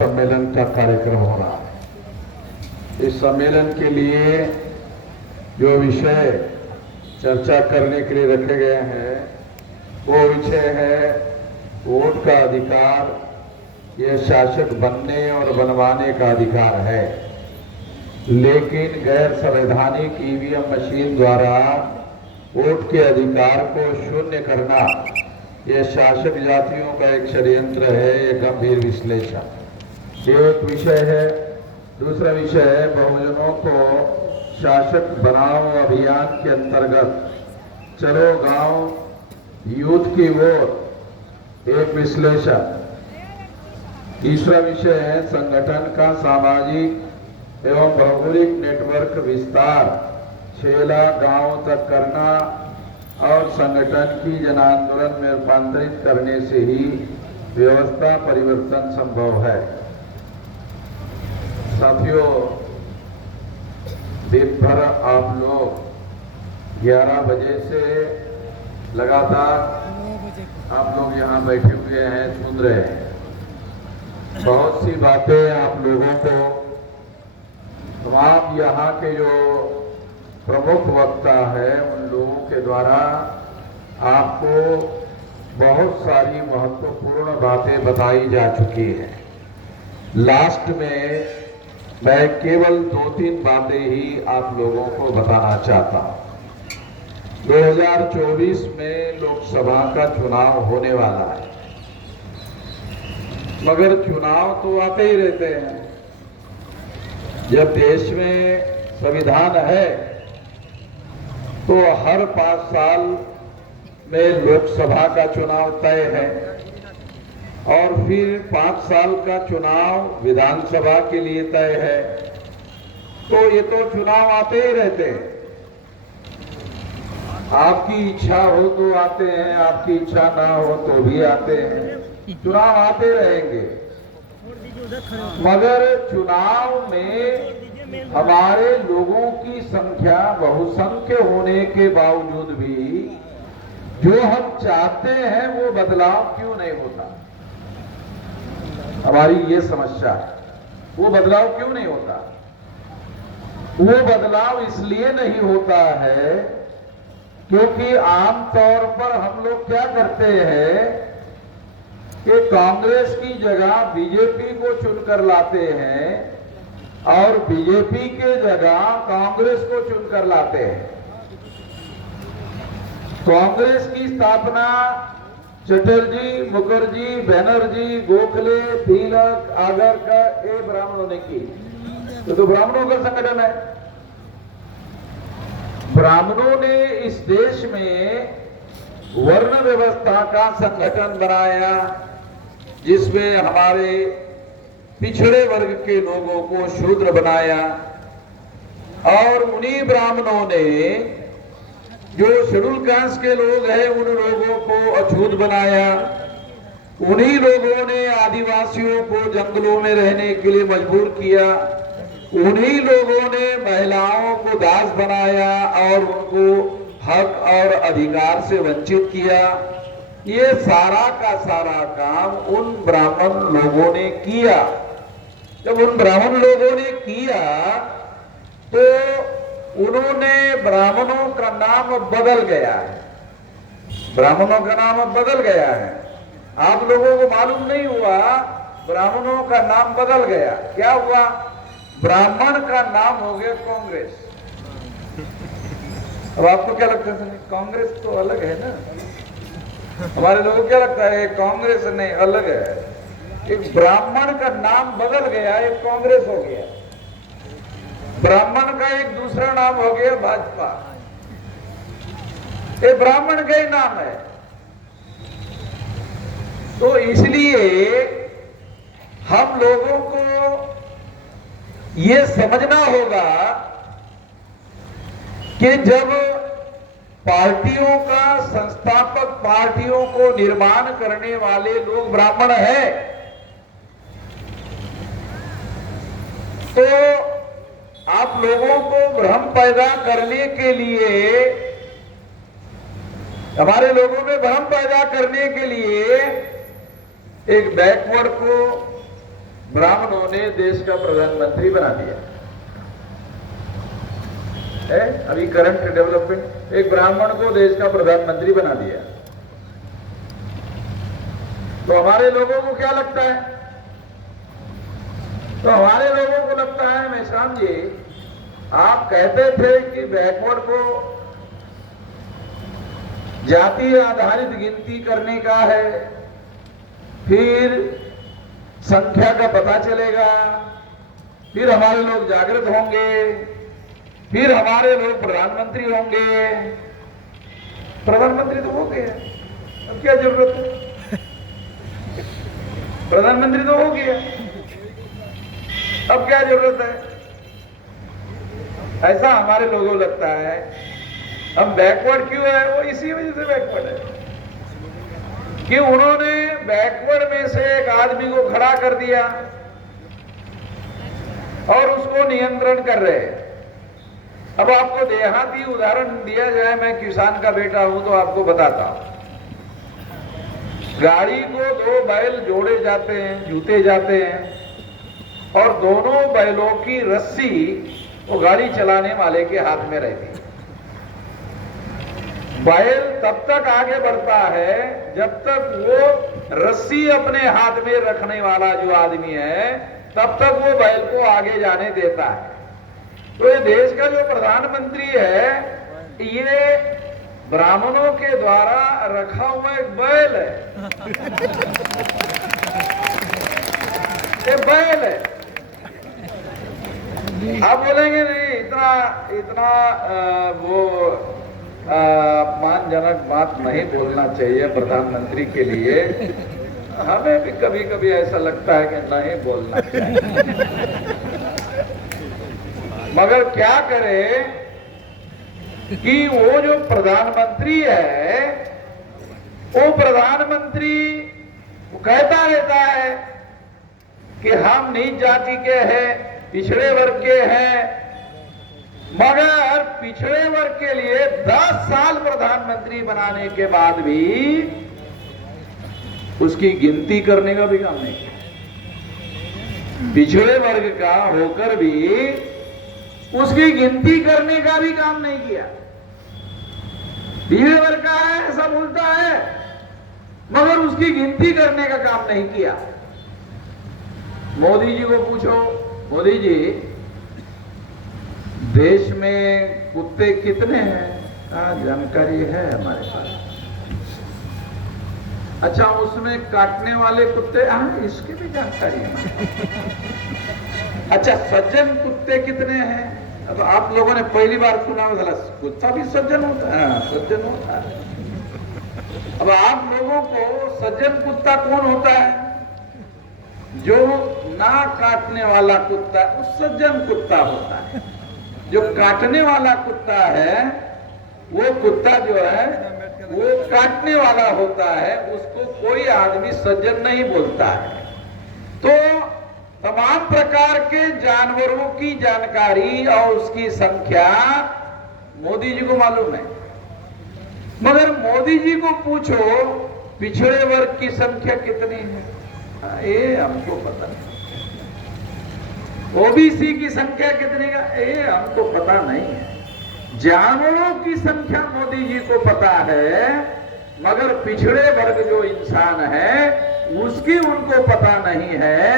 सम्मेलन का कार्यक्रम हो रहा है। इस सम्मेलन के लिए जो विषय चर्चा करने के लिए रखे गए हैं वो विषय है वोट का अधिकार। यह शासक बनने और बनवाने का अधिकार है, लेकिन गैर संवैधानिक ईवीएम मशीन द्वारा वोट के अधिकार को शून्य करना यह शासक जातियों का एक षड्यंत्र है। यह गंभीर विश्लेषण ये एक विषय है। दूसरा विषय है बहुजनों को शासक बनाओ अभियान के अंतर्गत चलो गांव यूथ की ओर एक विश्लेषण। तीसरा विषय है संगठन का सामाजिक एवं भौगोलिक नेटवर्क विस्तार 6 लाख गांवों तक करना और संगठन की जन आंदोलन में रूपांतरित करने से ही व्यवस्था परिवर्तन संभव है। साथियों, दिन भर आप लोग 11 बजे से लगातार आप लोग यहाँ बैठे हुए हैं, सुन रहे हैं। बहुत सी बातें आप लोगों को तमाम यहाँ के जो प्रमुख वक्ता है उन लोगों के द्वारा आपको बहुत सारी महत्वपूर्ण बातें बताई जा चुकी हैं। लास्ट में मैं केवल 2-3 बातें ही आप लोगों को बताना चाहता हूं। 2024 में लोकसभा का चुनाव होने वाला है, मगर चुनाव तो आते ही रहते हैं। जब देश में संविधान है तो हर 5 साल में लोकसभा का चुनाव तय है और फिर 5 साल का चुनाव विधानसभा के लिए तय है। तो ये तो चुनाव आते ही रहते हैं। आपकी इच्छा हो तो आते हैं, आपकी इच्छा ना हो तो भी आते हैं। चुनाव आते रहेंगे, मगर चुनाव में हमारे लोगों की संख्या बहुसंख्य होने के बावजूद भी जो हम चाहते हैं वो बदलाव क्यों नहीं होता? हमारी ये समस्या है। वो बदलाव क्यों नहीं होता? वो बदलाव इसलिए नहीं होता है क्योंकि आमतौर पर हम लोग क्या करते हैं कि कांग्रेस की जगह बीजेपी को चुनकर लाते हैं और बीजेपी के जगह कांग्रेस को चुनकर लाते हैं। कांग्रेस की स्थापना चटर्जी, मुखर्जी, बनर्जी, गोखले, तिलक, आगरकर ये ब्राह्मणों ने की। तो ब्राह्मणों का संगठन है। ब्राह्मणों ने इस देश में वर्ण व्यवस्था का संगठन बनाया, जिसमें हमारे पिछड़े वर्ग के लोगों को शूद्र बनाया और उन्हीं ब्राह्मणों ने जो शेड्यूल कास्ट के लोग हैं उन लोगों को अछूत बनाया। उन्हीं लोगों ने आदिवासियों को जंगलों में रहने के लिए मजबूर किया। उन्हीं लोगों ने महिलाओं को दास बनाया और उनको हक और अधिकार से वंचित किया। ये सारा का सारा काम उन ब्राह्मण लोगों ने किया। जब उन ब्राह्मण लोगों ने किया तो उन्होंने ब्राह्मणों का नाम बदल गया है। ब्राह्मणों का नाम अब बदल गया है। आप लोगों को मालूम नहीं हुआ, ब्राह्मणों का नाम बदल गया। क्या हुआ? ब्राह्मण का नाम हो गया कांग्रेस। अब आपको क्या लगता है? कांग्रेस तो अलग है ना। हमारे लोगों को क्या लगता है? कांग्रेस नहीं, अलग है। एक ब्राह्मण का नाम बदल गया, एक कांग्रेस हो गया। ब्राह्मण का एक दूसरा नाम हो गया भाजपा। ये ब्राह्मण का ही नाम है। तो इसलिए हम लोगों को ये समझना होगा कि जब पार्टियों का संस्थापक पार्टियों को निर्माण करने वाले लोग ब्राह्मण हैं तो आप लोगों को भ्रम पैदा करने के लिए, हमारे लोगों में भ्रम पैदा करने के लिए एक बैकवर्ड को ब्राह्मणों ने देश का प्रधानमंत्री बना दिया है। अभी करंट डेवलपमेंट, एक ब्राह्मण को देश का प्रधानमंत्री बना दिया। तो हमारे लोगों को क्या लगता है? तो हमारे लोगों को लगता है, मेश्राम जी, आप कहते थे कि बैकवर्ड को जाति आधारित गिनती करने का है, फिर संख्या का पता चलेगा, फिर हमारे लोग जागृत होंगे, फिर हमारे लोग प्रधानमंत्री होंगे। प्रधानमंत्री तो हो गए, अब क्या जरूरत है? प्रधानमंत्री तो हो गया, अब क्या जरूरत है? ऐसा हमारे लोगों को लगता है। हम बैकवर्ड क्यों है? वो इसी वजह से बैकवर्ड है कि उन्होंने बैकवर्ड में से एक आदमी को खड़ा कर दिया और उसको नियंत्रण कर रहे हैं। अब आपको देहाती उदाहरण दिया जाए, मैं किसान का बेटा हूं तो आपको बताता हूं। गाड़ी को दो बैल जोड़े जाते हैं, जूते जाते हैं और दोनों बैलों की रस्सी वो गाड़ी चलाने वाले के हाथ में रहती है। बैल तब तक आगे बढ़ता है जब तक वो रस्सी अपने हाथ में रखने वाला जो आदमी है तब तक वो बैल को आगे जाने देता है। तो ये देश का जो प्रधानमंत्री है, ये ब्राह्मणों के द्वारा रखा हुआ एक बैल है। ये बैल है। आप बोलेंगे नहीं, इतना वो अपमानजनक बात नहीं बोलना चाहिए प्रधानमंत्री के लिए। हमें भी कभी कभी ऐसा लगता है कि नहीं बोलना चाहिए, मगर क्या करें कि वो जो प्रधानमंत्री है, वो प्रधानमंत्री वो कहता रहता है कि हम नीच जाति के हैं, पिछड़े वर्ग के हैं, मगर पिछड़े वर्ग के लिए 10 साल प्रधानमंत्री बनाने के बाद भी उसकी गिनती करने का भी काम नहीं किया। पिछड़े वर्ग का होकर भी उसकी गिनती करने का भी काम नहीं किया। पिछड़े वर्ग का है ऐसा बोलता है, मगर उसकी गिनती करने का काम नहीं किया। मोदी जी को पूछो, मोदी जी देश में कुत्ते कितने हैं? जानकारी है हमारे पास। अच्छा, उसमें काटने वाले कुत्ते? हाँ, इसकी भी जानकारी है। अच्छा, सज्जन कुत्ते कितने हैं? अब आप लोगों ने पहली बार सुना होगा, कुत्ता भी सज्जन होता है? हाँ, सज्जन होता है। अब आप लोगों को सज्जन कुत्ता कौन होता है? जो ना काटने वाला कुत्ता, वो सज्जन कुत्ता होता है। जो काटने वाला कुत्ता है, वो कुत्ता जो है वो काटने वाला होता है, उसको कोई आदमी सज्जन नहीं बोलता है। तो तमाम प्रकार के जानवरों की जानकारी और उसकी संख्या मोदी जी को मालूम है, मगर मोदी जी को पूछो पिछड़े वर्ग की संख्या कितनी है? ये हमको पता नहीं। ओबीसी की संख्या कितनी का? ये हमको पता नहीं है। जानवरों की संख्या मोदी जी को पता है, मगर पिछड़े वर्ग जो इंसान है उसकी उनको पता नहीं है।